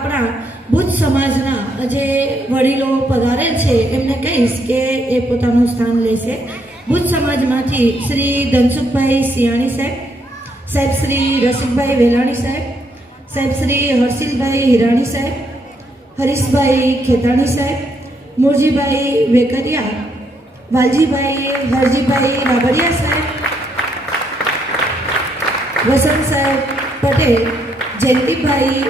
આપણા બુદ્ધ સમાજના જે વડીલો પધારે છે, એમને કહીશ કે એ પોતાનું સ્થાન લેશે. બુદ્ધ સમાજમાંથી શ્રી ધનસુખભાઈ સિયાણી સાહેબ સાહેબ શ્રી રસિકભાઈ વેલાણી સાહેબ સાહેબ શ્રી હર્ષિલભાઈ હિરાણી સાહેબ, હરીશભાઈ ખેતાણી સાહેબ, મુરજીભાઈ વેકરિયા, વાલજીભાઈ, હરજીભાઈ રાબડિયા સાહેબ, વસંત સાહેબ પટેલ, જયંતિભાઈ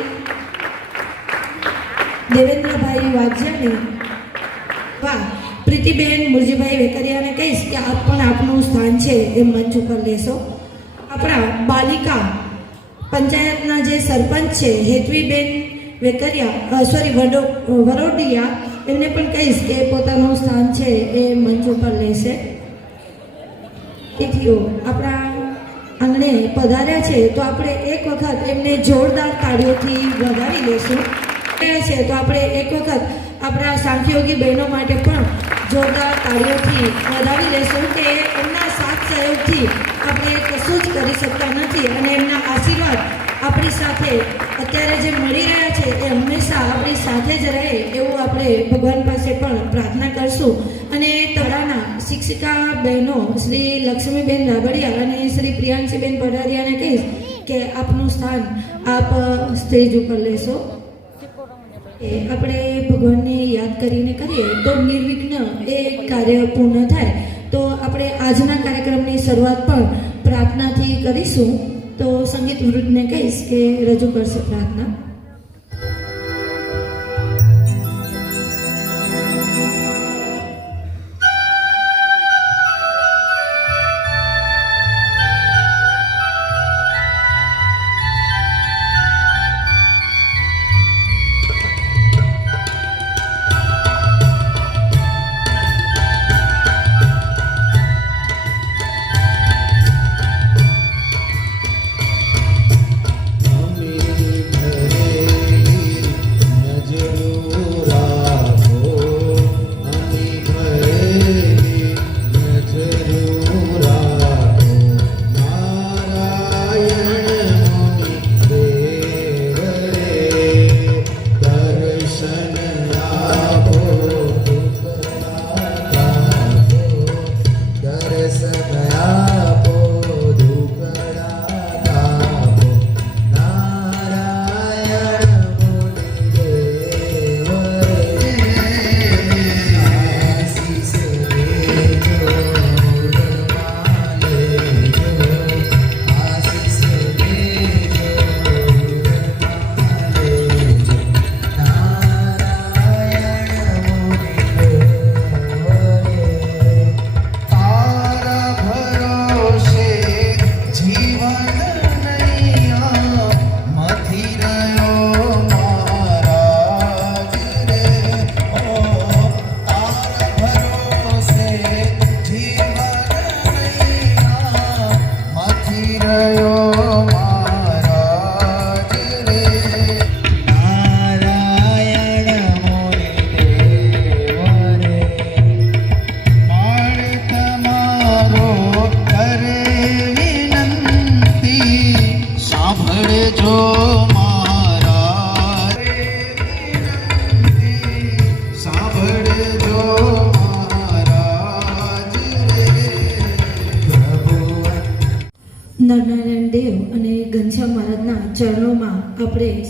દેવેન્દ્રભાઈ વાઘજાની વાહ, પ્રીતિબેન મુરજીભાઈ વેકરિયાને કહીશ કે આપ પણ આપનું સ્થાન છે એ મંચ ઉપર લેશો. આપણા બાલિકા પંચાયતના જે સરપંચ છે, હેતવીબેન વેકરિયા સોરી વડો, વરોડિયા, એમને પણ કહીશ કે પોતાનું સ્થાન છે એ મંચ ઉપર લેશે. તિથિઓ આપણા આંગણે પધાર્યા છે, તો આપણે એક વખત એમને જોરદાર તાળીઓથી વધાવી લઈશું છે, તો આપણે એક વખત આપણા સાંખ્યોગી બહેનો માટે પણ જોરદાર તાળીઓથી વધાવી લેશું કે એમના સાથ સહયોગથી આપણે કશું જ કરી શકતા નથી અને એમના આશીર્વાદ આપણી સાથે અત્યારે જે મળી રહ્યા છે, એ હંમેશા આપણી સાથે જ રહે એવું આપણે ભગવાન પાસે પણ પ્રાર્થના કરશું. અને તળાના શિક્ષિકા બહેનો, શ્રી લક્ષ્મીબેન રાબડિયા અને શ્રી પ્રિયાંશીબેન પઢારિયાને કહીશ કે આપનું સ્થાન આપ સ્ટેજ ઉપર લેશો. એ આપણે ભગવાનને યાદ કરીને કરીએ, તો નિર્વિઘ્ન એ કાર્ય પૂર્ણ થાય. તો આપણે આજના કાર્યક્રમની શરૂઆત પણ પ્રાર્થનાથી કરીશું. તો સંગીત વૃદ્ધને કહીશ કે રજૂ કરશે પ્રાર્થના. você.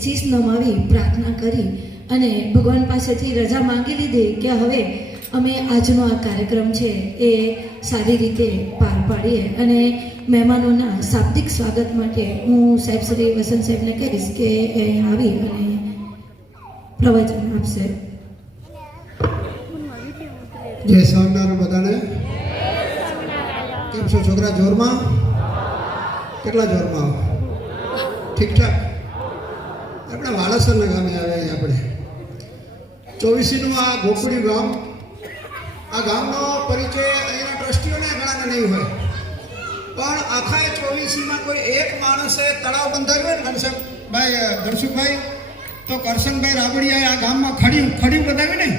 શીશ નમાવી પ્રાર્થના કરી અને ભગવાન પાસેથી રજા માંગી લીધી કે હવે અમે આજનો આ કાર્યક્રમ છે એ સારી રીતે પાર પાડીએ અને મહેમાનોના શાબ્દિક સ્વાગત માટે હું સાહેબ શ્રી વસંત સાહેબને કહીશ કે એ આવી અને પ્રવચન આપશે. જય સ્વામિનારાયણ બધાને. કેમ છો છોકરા? જોરમાં? કેટલા જોરમાં? ઠીકઠાક? આપણે વાલાસરના ગામે આવ્યા છીએ આપણે. ચોવીસીનું આ ગોકુડી ગામ આ ગામનો પરિચય અહીંના ટ્રસ્ટીઓને ઘણાને નહીં હોય. પણ આખા ચોવીસીમાં કોઈ એક માણસે તળાવ બંધાવ્યું હોય ને ઘનશ્યામભાઈ ધનસુખભાઈ તો કરશનભાઈ રાબડિયાએ આ ગામમાં ખડ્યું ખડ્યું બંધાવ્યું ને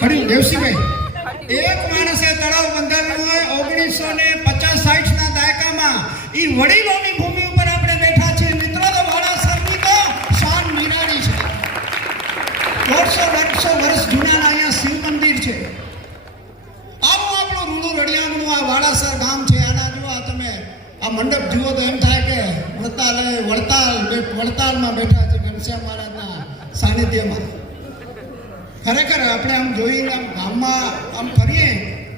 ખડી દેવસીભાઈ. એક માણસે તળાવ બંધાવ્યું હોય ઓગણીસો ને પચાસ સાઠ ના દાયકામાં. એ વડીલોની દોઢસો દોઢસો વર્ષ જૂના અહીંયા શિવ મંદિર છે. આવું આપણું રૂડું રડિયામનું આ વાડાસર ગામ છે. આના જુઓ આ તમે આ મંડપ જુઓ તો એમ થાય કે વડતાલ એ વડતાલ વડતાલમાં બેઠા છે ઘનશ્યામ મહારાજના સાનિધ્યમાં. ખરેખર આપણે આમ જોઈને આમ ગામમાં આમ ફરીએ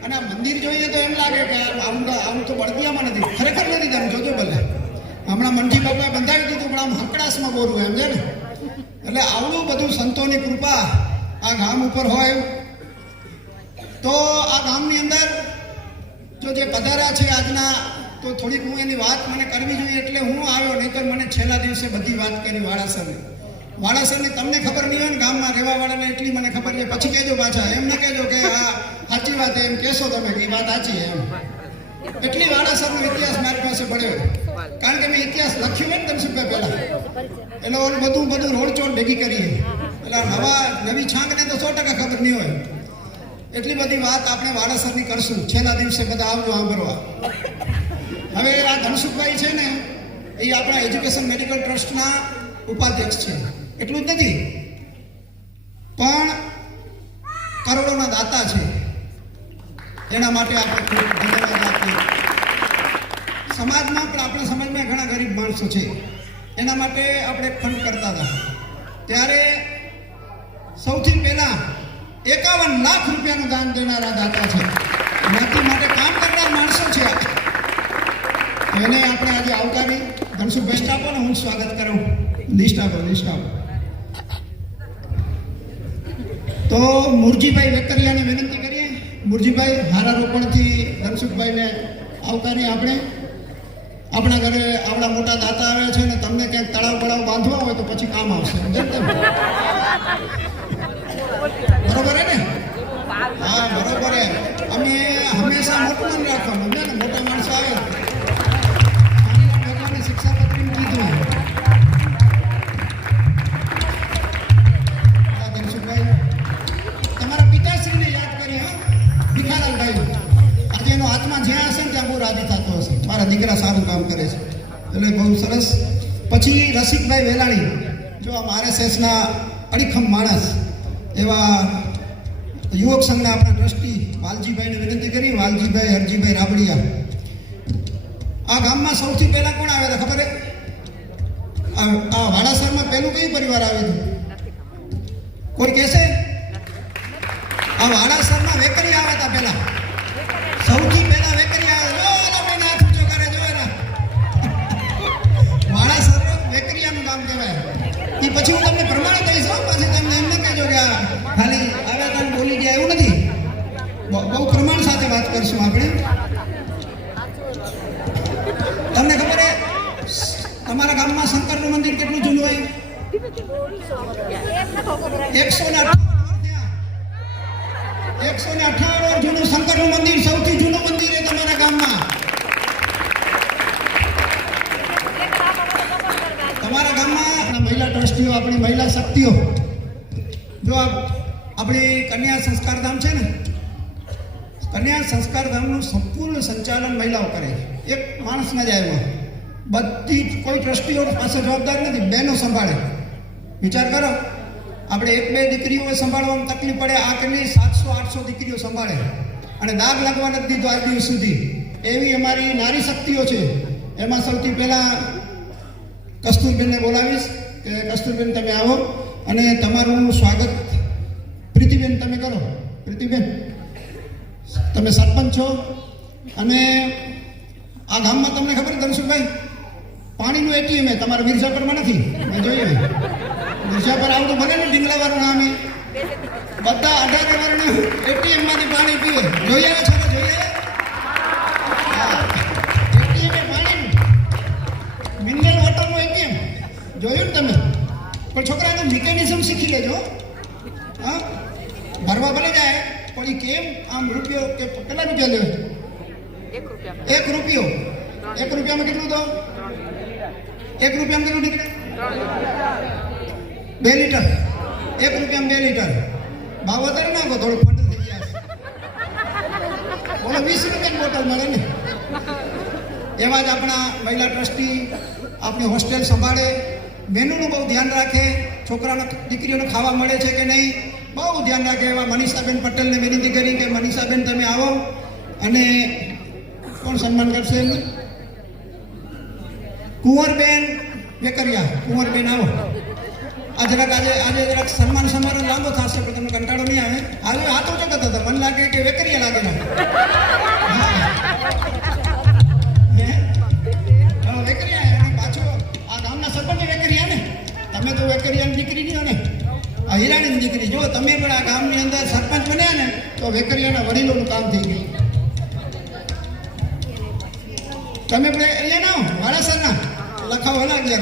અને આ મંદિર જોઈએ તો એમ લાગે કે આમ આમ તો બળદિયામાં નથી. ખરેખર નથી, તમે જોજો ભલે. હમણાં મનજી બાપાએ બંધાવી દીધું પણ આમ હકડાસમાં બોલવું એમ છે ને? એટલે આવડું બધું સંતોની કૃપા આ ગામ ઉપર હોય તો આ ગામની અંદર જો જે પધાર્યા છે આજના, તો થોડીક હું એની વાત મને કરવી જોઈએ એટલે હું આવ્યો, નહીંતર મને છેલ્લા દિવસે બધી વાત કરી વાળાસરને વાળાસરને તમને ખબર નહીં હોય ને ગામમાં રહેવા વાળાને એટલી મને ખબર છે. પછી કહેજો પાછા એમ ન કહેજો કે આ સાચી વાત એમ કહેશો તમે કે વાત સાચી એમ. એટલી વાળાસરનો ઇતિહાસ મારી પાસે પડ્યો કારણ કે મેં ઇતિહાસ લખ્યો હોય ને ત્રણસો રૂપિયા પહેલા. એટલે ઓલું બધું બધું રોડચોડ ભેગી કરીએ એટલે આ નવા છાંકને તો સો ટકા ખબર નહીં હોય. એટલી બધી વાત આપણે વાળાસરની કરશું. છેલ્લા દિવસે બધા આવજો સાંભળવા. હવે આ ધનસુખભાઈ છે ને, એ આપણા એજ્યુકેશન મેડિકલ ટ્રસ્ટના ઉપાધ્યક્ષ છે. એટલું જ નથી. પણ કરોડોના દાતા છે. એના માટે આપણે સમાજમાં પણ આપણા સમાજમાં ઘણા ગરીબ માણસો છે. એના માટે આપણે ફંડ કરતા હતા. ત્યારે સૌથી પહેલા એકાવન લાખ રૂપિયાનું દાન દેનારા દાતા છે. જ્ઞાતિ માટે કામ કરનાર માણસો છે. એને આપણે આજે આવકારી ધનસુખ લિસ્ટ આપો ને હું સ્વાગત કરું. લિસ્ટ આપો લિસ્ટ આપો. તો મુરજીભાઈ વેકરિયાને વિનંતી મુરજીભાઈ હારા રોપણથી ધનસુખભાઈને આવકારી આપણે. આપણા ઘરે આવડા મોટા દાતા આવે છે ને તમને ક્યાંક તળાવ બળાવ બાંધવા હોય તો પછી કામ આવશે. પછી રસિકભાઈ વેલાણી, જો આમ આરએસએસના અડીખમ માણસ, એવા યુવક સંઘના આપણા ટ્રસ્ટી વાલજીભાઈને વિનંતી કરી, વાલજીભાઈ હરજીભાઈ રાબડિયા. આ ગામમાં સૌથી પહેલા કોણ આવ્યા ખબર હે? આ વાડાસરમાં પહેલું કયું પરિવાર આવ્યું હતું? કોઈ કહેશે? આ વાડાસરમાં વેકરી આવ્યા હતા પહેલા. સૌથી પહેલા એ પછી હું તમને પ્રમાણે કહીશ હો તમને એમ ન કહેજો કે ખાલી આવ્યા હતા બોલી ગયા એવું નથી. બહુ પ્રમાણ સાથે વાત કરશું આપણે. તમને ખબર છે, તમારા ગામમાં શંકરનું મંદિર કેટલું જૂનું હોય? એકસો ને એકસો ને અઠાવન જૂનું શંકરનું મંદિર, સૌથી જૂનું મંદિર છે તમારા ગામમાં. મહિલા ટ્રસ્ટીઓ, આપણી મહિલા શક્તિઓ. જો આ આપણી કન્યા સંસ્કારધામ છે ને, કન્યા સંસ્કાર ધામનું સંપૂર્ણ સંચાલન મહિલાઓ કરે છે. એક માણસ ના જાય એમાં બધી જ કોઈ ટ્રસ્ટીઓ પાસે જવાબદાર નથી બહેનો સંભાળે. વિચાર કરો, આપણે એક બે દીકરીઓ સંભાળવામાં તકલીફ પડે, આ કેટલી સાતસો, આઠસો દીકરીઓ સંભાળે. અને દાગ લાગવા નથી દીધો આજ દિવસ સુધી. એવી અમારી નારી શક્તિઓ છે. એમાં સૌથી પહેલાં કસ્તુરબેનને બોલાવીશ. કે કસ્તુરબેન તમે આવો અને તમારું સ્વાગત પ્રીતિબેન તમે કરો. પ્રીતિબેન, તમે સરપંચ છો અને આ ગામમાં તમને ખબર ધનસુખભાઈ? પાણીનું એટીએમ એ તમારા મિર્ઝાપરમાં નથી? મેં જોયું મિર્ઝાપર આવતું ભલે ને ડીંગલાવાળું નામે બધા અઢાર વર્ષનું એટીએમમાંથી પાણી પીએ જોઈ આવ્યા ને જોઈ આવ્યા એટીએમ એ પાણીનું મિનરલ વોટરનું એટીએમ જોયું ને તમે પણ છોકરાનું મિકેનિઝમ શીખી લેજો હા ભરવા ભલે જાય પણ એ કેમ આમ રૂપિયો કે કેટલા રૂપિયા લે એક રૂપિયો એક રૂપિયામાં કેટલું તો એક રૂપિયામાં કેટલું નીકળે? બે લીટર. એક રૂપિયામાં બે લીટર. ભાવ વધારે નાખો, થોડું ફંડ થઈ જાય વીસ રૂપિયાની બોટલ મળે ને? એવા જ આપણા મહિલા ટ્રસ્ટી આપણી હોસ્ટેલ સંભાળે. બહેનોનું બહુ ધ્યાન રાખે. છોકરાને દીકરીઓને ખાવા મળે છે કે નહીં, બહુ ધ્યાન રાખે. એવા મનીષાબેન પટેલને વિનંતી કરી કે, મનીષાબેન, તમે આવો. અને કોણ સન્માન કરશે એમનું? કુંવરબેન વેકરિયા કુંવરબેન આવો આ જરાક આજે આજે જરાક સન્માન સમારોહ લાંબો થશે પણ તમને કંટાળો નહીં આવે આજે હાથો ચકતા હતા મને લાગે કે વેકરિયા લાગેલા હા. હે? હા, વેકરિયા અને પાછો આ ગામના સરપંચ વેકરિયા ને તમે તો વેકરિયાની દીકરી નહીં હો ને આ હિરાણીની દીકરી જો તમે પણ આ ગામની અંદર સરપંચ બન્યા ને તો વેકરિયાના વડીલોનું કામ થઈ ગયું. તમે પણ અહીંયા ના આવો, વાળાસરના લખાવો ગયા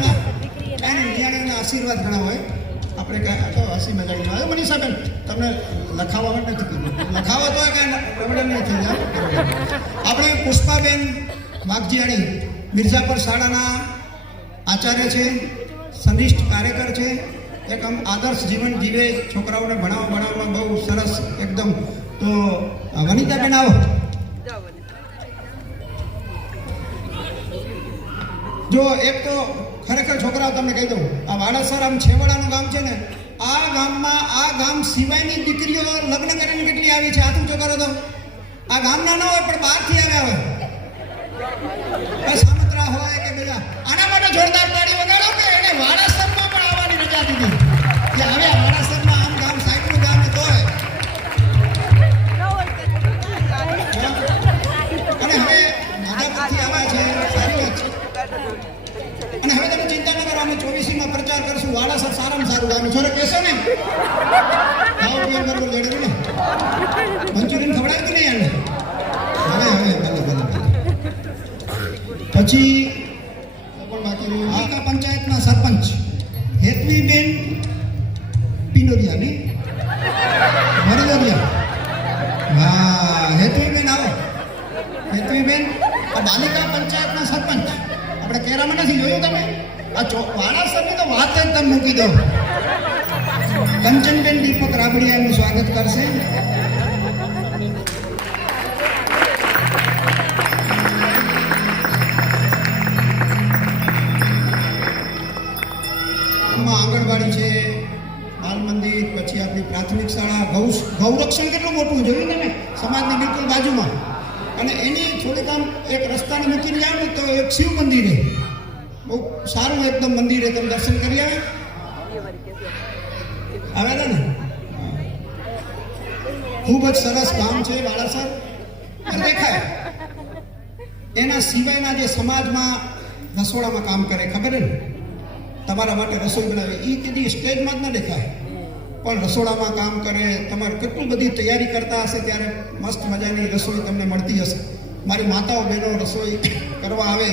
ના. કાંઈ નહીં, આશીર્વાદ ઘણા હોય આપણે કાંઈ તો હસી મજાક આવે મનીષાબેન તમને લખાવવા કીધું લખાવો તો કાંઈ પ્રોબ્લેમ નહીં થઈ જાય આપણે પુષ્પાબેન વાઘજીયાણી મિર્ઝાપર શાળાના આચાર્ય છે, સનિષ્ઠ કાર્યકર છે, એક આમ આદર્શ જીવન જીવે, છોકરાઓને ભણાવવા ભણાવવામાં બહુ સરસ એકદમ. તો વનિતાબેન આવો. જો એક તો ખરેખર છોકરાઓ તમને કહી દઉં, આ વાડાસર આમ છેવાડાનું ગામ છે ને, આ ગામમાં, આ ગામ સિવાયની દીકરીઓ લગ્ન કરીને કેટલી આવી છે? આ તું છોકરો તો? આ ગામના ન હોય, પણ બહારથી આવ્યા હોય. સામત્રા હોય કે બધા જોરદાર તાળી આ બાલિકા પંચાયતના સરપંચ. આપણે કેરામાં નથી જોયું તમે? આ ચો વાણાસરની તો વાત જ તમે મૂકી દો. કંચનબેન દીપક રાબડિયા એમનું સ્વાગત કરશે. આંગણવાડી છે, બાલ મંદિર, પછી આપણી પ્રાથમિક શાળા ગૌ ગૌરક્ષણ કેટલું મોટું જોયું તમે? સમાજની બિલકુલ બાજુમાં. અને એની આમ એક રસ્તાને મૂકીને જાઓ ને તો એક શિવ મંદિર છે. બહુ સારું એકદમ મંદિર છે. તમે દર્શન કરી આવે આવ્યા ને? ખૂબ જ સરસ ગામ છે બાળાસર દેખાય. એના સિવાયના જે સમાજમાં રસોડામાં કામ કરે, ખબર ને? તમારા માટે રસોઈ બનાવે. એ કદી સ્ટેજમાં જ ન દેખાય. પણ રસોડામાં કામ કરે. તમારે કેટલી બધી તૈયારી કરતા હશે ત્યારે મસ્ત મજાની રસોઈ તમને મળતી હશે. મારી માતાઓ બહેનો રસોઈ કરવા આવે,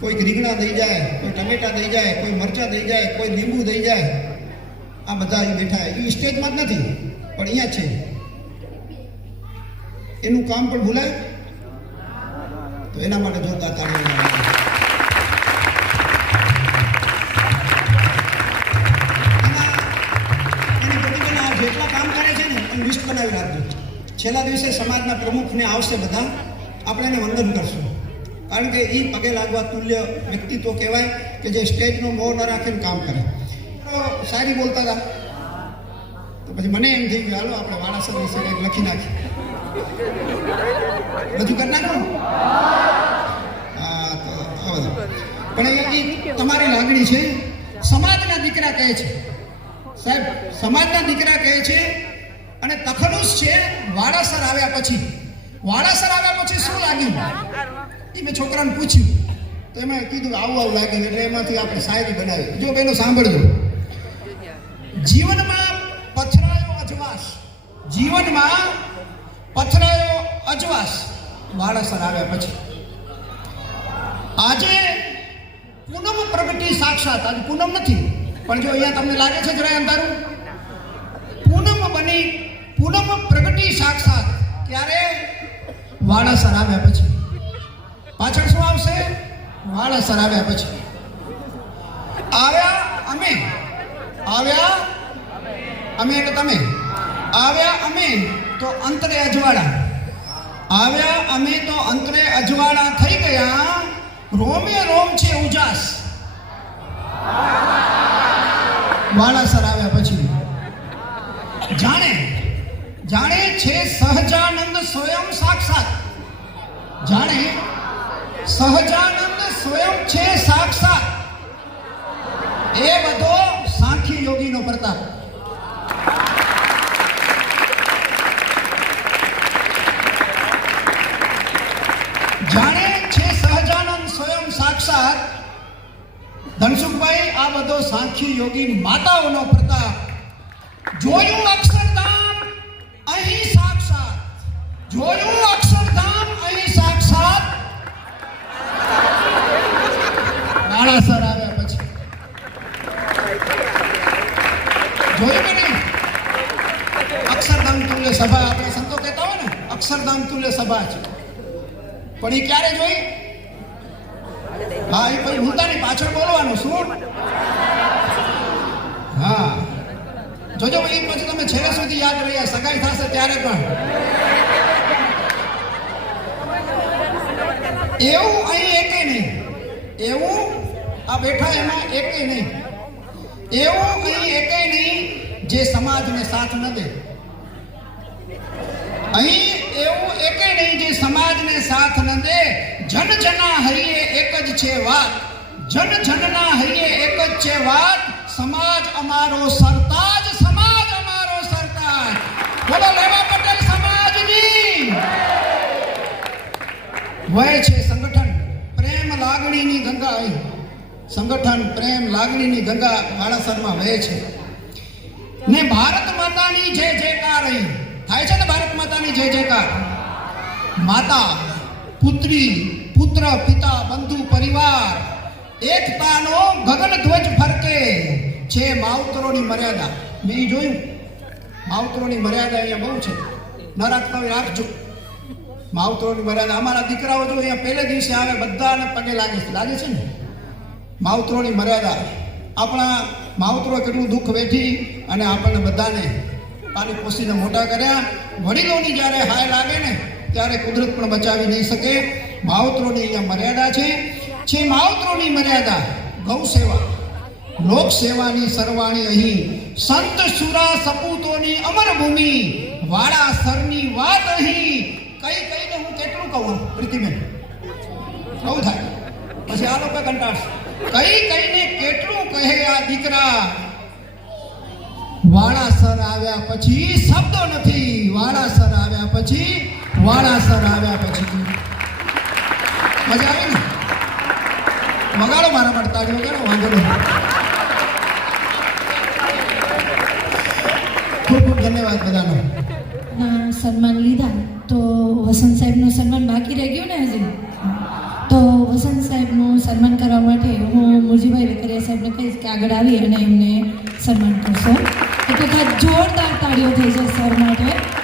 કોઈક રીંગણા દઈ જાય, કોઈ ટમેટા દઈ જાય, કોઈ મરચાં દઈ જાય, કોઈ લીંબુ દઈ જાય, આ બધા અહીં બેઠા એ સ્ટેજમાં જ નથી, પણ અહીંયા છે. એનું કામ પણ ભૂલાય? તો એના માટે જોરદાર તાળી જેટલા કામ કરે છે ને લિસ્ટ બનાવી રાખજો છેલ્લા દિવસે સમાજના પ્રમુખને આવશે બધા. આપણે એને વંદન કરશું. કારણ કે એ પગે લાગવા તુલ્ય વ્યક્તિત્વ કહેવાય કે જે સ્ટેજનો મોહ ન રાખીને કામ કરે. સારી બોલતા હતા. તો પછી મને એમ થઈ ગયું, હાલો, આપણે વાળાસર વિશે કંઈક લખી નાખીએ. રજૂ કરી નાખો? હા, તો પણ એ તમારી લાગણી છે. સમાજના દીકરા કહે છે. સાહેબ, સમાજના દીકરા કહે છે, અને તખડુસ છે વાડાસર આવ્યા પછી. વાડાસર આવ્યા પછી શું લાગ્યું? એ મેં છોકરાને પૂછ્યું. તો એમાં કીધું આવું આવું લાગ્યું એટલે એમાંથી આપણે શાયરી બનાવી. જો પેલો સાંભળજો. જીવનમાં પથરાયો અજવાસ જીવનમાં પથરાયો અજવાસ વાડાસર આવ્યા પછી. આજે પૂનમ પ્રગટી સાક્ષાત. આજે પૂનમ નથી. પણ જો અહીંયા તમને લાગે છે જરાય અંધારું? પૂનમ બની પૂનમ પ્રગટી સાક્ષાત. ક્યારે? વાડાસર આવ્યા પછી. પાછળ શું આવશે? વાડાસર આવ્યા પછી. આવ્યા અમે. આવ્યા અમે એટલે તમે. આવ્યા અમે તો અંતરે અજવાળા. આવ્યા અમે તો અંતરે અજવાળા થઈ ગયા. રોમે રોમ છે ઉજાસ. વાળાસર આવ્યા પછી. જાણે જાણે છે સહજાનંદ સ્વયં સાક્ષાત. જાણે સહજાનંદ સ્વયં છે સાક્ષાત. એ બધો સાંખ્ય યોગીનો પ્રતાપ. જાણે છે સહજાનંદ સ્વયં સાક્ષાત. ધનસુખભાઈ, આ બધો સાંખી યોગી માતાઓનો પ્રતાપ. જોયું જોયું, અક્ષરધામ અહીં સાક્ષાત બાળાસર આવ્યા પછી. જોયું કે નહીં? અક્ષરધામ તુલ્ય સભા, આપણે સંતો કહેતા હોય ને, અક્ષરધામ તુલ્ય સભા છે. પણ એ ક્યારે જોઈ હા એ કોઈ ભૂલતાની પાછળ બોલવાનું શું હા જોજો ભાઈ પછી તમે છેલ્લે સુધી યાદ રહ્યા સગાઈ થશે ત્યારે પણ એવું અહીં એકે નહીં. એવું આ બેઠા એમાં એકે નહીં. એવું અહીં એકે નહીં જે સમાજને સાથ ન દે. અહીં એવું એકે નહીં જે સમાજને સાથ ન દે. જન જના હૈયે એક જ છે વાત. જન જનના હૈયે એક જ છે વાત. સમાજ અમારો સરતાજ, સમાજ અમારો સરતાજ. બોલો લેવા પટેલ સમાજની. વય છે સંગઠન પ્રેમ લાગણીની ગંગા આવી સંગઠન, પ્રેમ, લાગણીની ગંગા બાળાસરમાં વહે છે. ને ભારત માતાની જય જયકાર રહી થાય છે ને ભારત માતાની જય જયકાર? માતા, પુત્રી, પુત્ર, પિતા, બંધુ, પરિવાર, એકતાનો ગગન ધ્વજ ફરકે છે માવતરોની મર્યાદા. મેં જોયું. માવતરોની મર્યાદા અહીંયા બહુ છે. ન રાખતા રાખજો માવતરોની મર્યાદા અમારા દીકરાઓ જો અહીંયા પહેલે દિવસે આવે, બધાને પગે લાગે છે. લાગે છે ને? માવતરોની મર્યાદા. આપણા માવતરો કેટલું દુઃખ વેઠી અને આપણને બધાને પાણી પોસીને મોટા કર્યા. વડીલોની જ્યારે હાય લાગે ને, ત્યારે કુદરત પણ બચાવી નહીં શકે. માવતરોની અહીંયા મર્યાદા છે. છે માવતરોની મર્યાદા, ગૌ સેવા. લોક સેવાની સરવાણી અહીં. સંત સુરા સપૂતોની અમર ભૂમિ વાળા સરની વાત અહીં. કઈ કઈને હું કહું પ્રીતિબેન. બહુ થાય. પછી આ લોકો કંટાળશે. કઈ કઈને કેટલું કહે આ દીકરા? વાળાસર આવ્યા પછી શબ્દો નથી. વાળાસર આવ્યા પછી વાળાસર આવ્યા પછી. મજા આવી ને? વગાડો મારા માટે તાળી, વગાડો, વાંધો નહીં. ખૂબ ખૂબ ધન્યવાદ બધાનો. સન્માન લીધા. તો વસંત સાહેબનું સન્માન બાકી રહી ગયું ને હજી? તો વસંત સાહેબનું સન્માન કરવા માટે હું મુરજીભાઈ વેકરિયા સાહેબને કહીશ કે આગળ આવી અને એમને સન્માન કરશો. એટલે જોરદાર તાળીઓ થઈ જાય સર માટે.